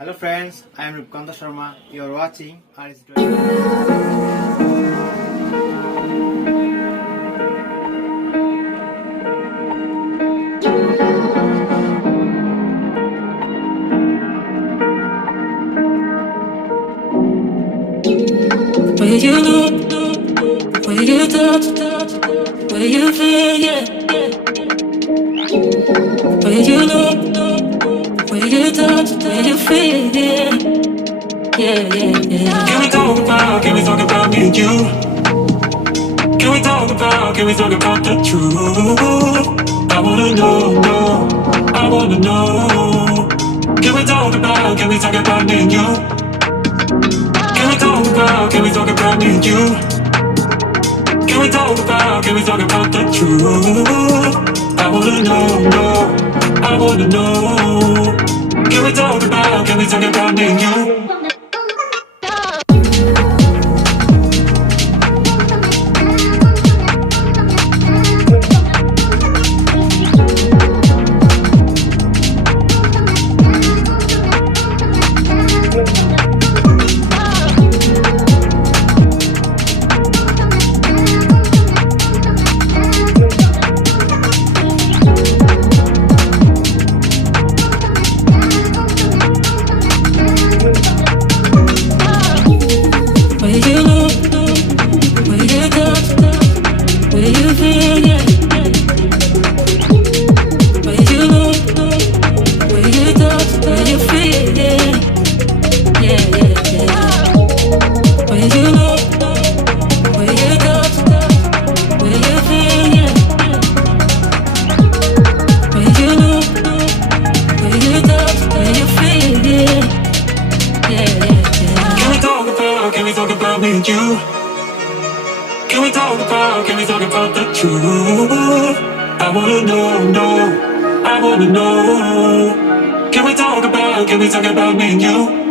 Hello friends, I am Rupkanto Sharma. You are watching RS. Where you look, where you touch, where you feel, yeah. Where you look, where you touch, where you feel, yeah. Can we talk about me and you? Can we talk about the truth? I wanna know, I wanna know. Can we talk about me and you? Can we talk about me and you? Can we talk about the truth? I wanna know, I wanna know. Can we talk about me and you? Where you look, where you touch, where you feel, yeah. Where you look, where you touch, where you feel, yeah. Where you look, where you touch, where you feel, yeah. Where you look, where you touch, where you feel, yeah. Can we talk about me and you? Can we talk about the truth? I wanna know, I wanna know. Can we talk about me and you?